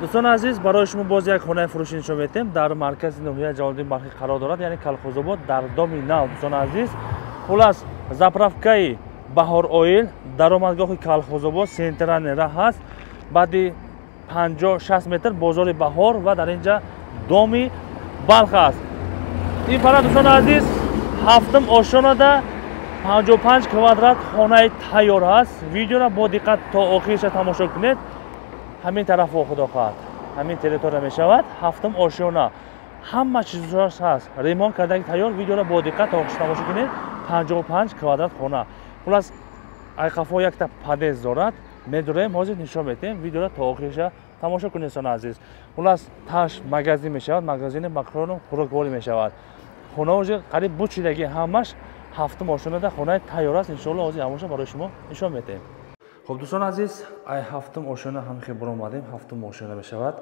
دوستان عزیز، برای شما باز یک خانه فروشی نشون میدیم در مرکز نوحیه جلال‌الدین بلخی قرار دارد، یعنی کلخوزآباد در دامی نو. دوستان عزیز، خلاص заправкаи بهار اویل درآمدگاه کلخوزآباد سنترال راه هست. بعد 50-60 متر بازار بهار و در اینجا دامی بلخ است. این پره دوستان عزیز هفتم آشنا ده 55 کвадрат خانه تیار هست. ویدیو را با دقت تا آخرش تماشا کنید. همین طرف خدا خواهد همین تریتور می شود. هفتم آشنا همه چیزش هست، ریمون کرده تیار. ویدیو را با دقت تا آخرش تماشا کنید. 55 کвадрат خانه. خلاص айқафо یک تا پادز دارد. می‌داریم حاضر نشون میدیم. ویدیو را تا آخرش تماشا کنید دوستان عزیز. خلاص تاش مغازین می شود، مغازین مکرون خوراکواری می شود. خانه وجه قریب بوچیدگی همش هفتم آشنا ده خانه تیار است. ان شاء الله حاضر همش برای شما نشون میدیم. خب دوستان عزیز، ای هفتم آشنا هم خیلی برام اومدیم. هفتم آشنا میشود.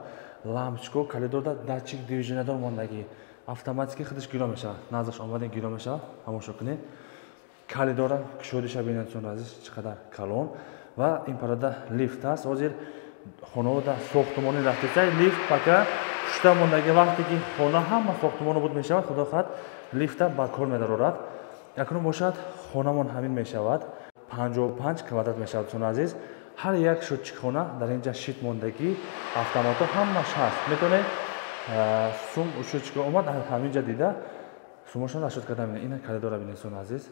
لامپچکو کلیدور دا داتچیک دیویژن دار موندگی автоматики خودش گیرا میشه. نازش اومدن گیرا میشه. تماشا کنید. کلیدور کشودش ببینید دوستان عزیز چقدر کلون و این پرده لیفت است. حاضر خانه دا ساختمانی رفته لیفت پاکا شتا موندگی وقتی که خانه همه ساختمان بود میشود خدا خواهد لیفت با کار می‌دارد. اکنون باشد خانه‌مان همین میشود. 55 کвадрат میشود دوستان عزیز. هر یک شوچک خانه در اینجا شیت موندگی автомато همش هست. میتونه سوم شوچک اومد همینجا دیده سومشون رشد کرده می‌بینید. اینا کلیدور ببینید دوستان عزیز.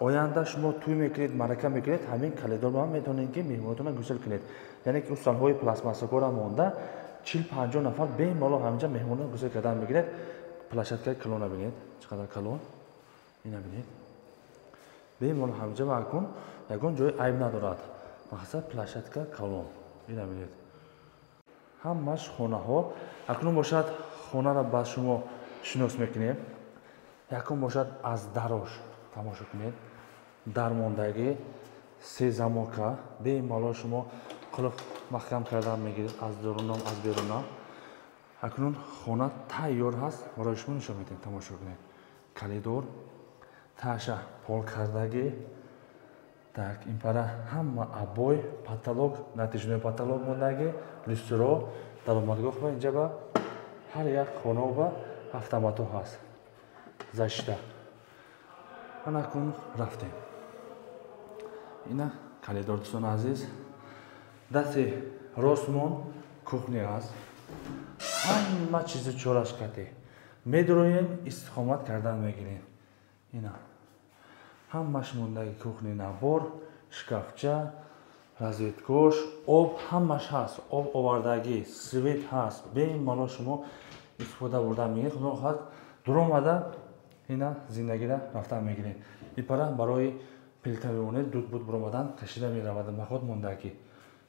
آینده شما توی میکنید مرکه میکنید همین کلیدور با هم میتونید که مهمونتون گسل کنید. یعنی که سالهای پلاستماس کار مونده 40-50 نفر به مالا همینجا مهمون گسل کردن میگیرید. پلاشتکای کلون ببینید چقدر کلون. اینا ببینید. به مالا همینجا واکن یگان جای عیب ندارد. مثلا پلاشتکا کلون. اینا ببینید. همش خانه ها. اکنون باشد خانه را با شما شناس میکنیم. یکم باشد از دروش تماشا کنید. درماندگی سه زماکا به مالا شما قلق محکم کردن میگیرید از درون از بیرون. اکنون خانه تیار هست برای شما نشون میدیم. تماشا کنید. کلیدور تاشا پول کردگی так این پره همه ابوی پاتالوگ نتیجه پاتالوگ موندگی لیسترو درآمدگاه و اینجا با هر یک خانه با автомато هست. زشته من اکنون رفتیم. اینا کلیدور دوستان عزیز دست راستمون کухня است. همه چیز چورش کردی میدروین استقامت کردن میگیرین. اینا همش موندگی کухня نبار شکافچه رازیتکوش آب همش هست. آب آوردگی سویت هست. به این مالا شما استفاده بردن میگیرین. خدا خواهد در اومده اینا زندگی را رفتن میگیرین. این پره برای پلترونه دود بود برآمدن کشیده میرود. مخاط موندگی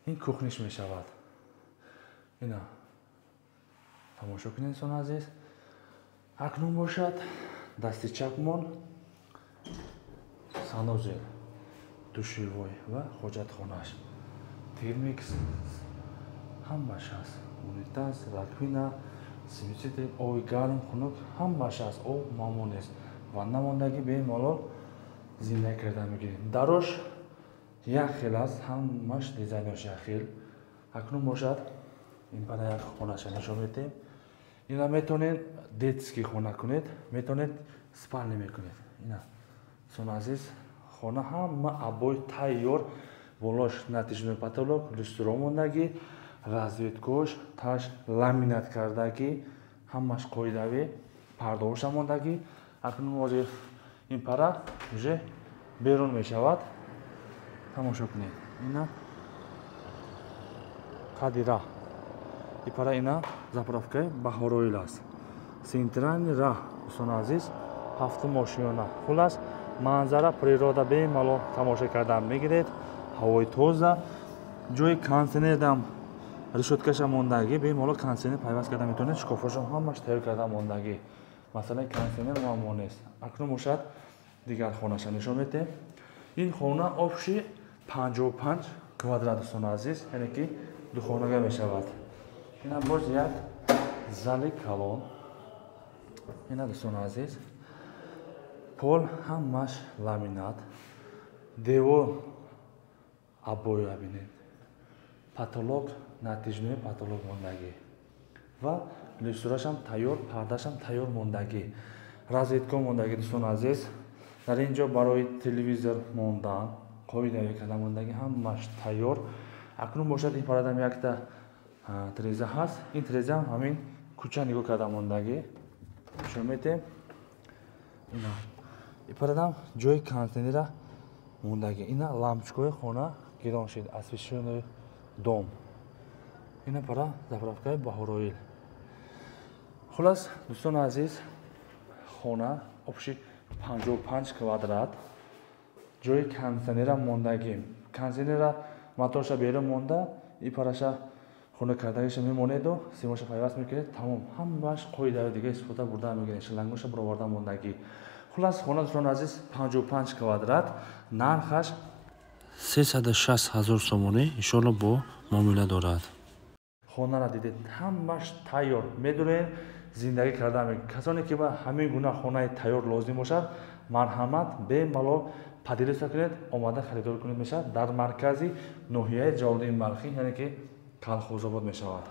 این کухняش میشود. اینا تماشا کنید دوستان عزیز. اکنون باشد دستی چپمون санузел душевой و حاجتخانه‌اش термикс همش هست. унитаз раковина سیمیسیت آب گرم خنک همش هست. آب معمولی است. واننا موندگی به مالا زندگی کردن میگیریم. دروش یک خیل است. همش دیزاینش یک خیل. اکنون باشد این برای یک خانه‌اش نشون میدیم. اینا میتونید детский خانه کنید. میتونید спальня میکنید. اینا دوستان عزیز خانه همه ابوی تیار بالاش نتیجه پاتالوگ لیسترو موندگی رازیتکوش تاش لامینات کردگی همش قاعده‌ای پرده‌اش موندگی. اکنون حاضر این پره уже بیرون میشود. تماشا کنید. اینا قدیرا این پره اینا заправкаи بهار اویل است. سنترال راه دوستان عزیز هفتم ماشینا. خلاص منظره природа به مالا تماشا کردن میگیرید. هوای تازه جای کانسنر دم решеткаш موندگی به مالا کانسنر پیوست کردن میتونید. شکافش همش تیار کردن موندگی. مثلا کانسنر معمول نیست. اکنون باشد دیگر خانه‌اش نشون میدیم. این خانه آبشی 55 کвадрат دوستان عزیز یعنی که دو خانه میشود. اینا باز یک زالی کلون. اینا دوستان عزیز پول همش لامینات دیوار ابوی ببینید. پاتالوگ натиҷаи потолок мондагӣ ва люстраш ҳам тайёр, пардаш ҳам тайёр мондагӣ, розетка мондагӣ. Дӯстон азиз, дар ин ҷо барои телевизор мондан, қоидави карда мондагӣ ҳамаш тайёр. Акнун бошад ин парадам якта тиреза ҳаст. Ин тиреза ҳам ҳамин кӯча нигоҳ карда мондагӣ. Нишон медиҳем. Ин парадам ҷои контейнера мондагӣ. Ина лампочкаи хона гирон шид, освещённый дом. Ина пара заправкаи Bahor Oil. Хулас, дӯстони азиз, хона обши 55 квадрат, ҷои кондитсионера мондагӣ. Кондитсионера матоша берун монда, ин параша хона кардагиша мемонеду, симоша пайваст мекунед, тамом. Ҳамааш қоидави дига истифода бурда мегиред, шлангоша бароварда мондагӣ. Хулас, хона дӯстони азиз 55 квадрат, нархаш 360 000 сомонӣ иншоалло бо муомила дорад. Хонара дидед, ҳамаш тайёр. Медонед, зиндагӣ карда мегӯед. Касоне ки ба ҳамин гуна хонаи тайёр лозим бошад, марҳамат, бемалол падируста кунед, омада харидор кунед мешавад. Дар маркази ноҳияи Ҷалолиддин Балхӣ, яъне ки Колхозобод мешавад.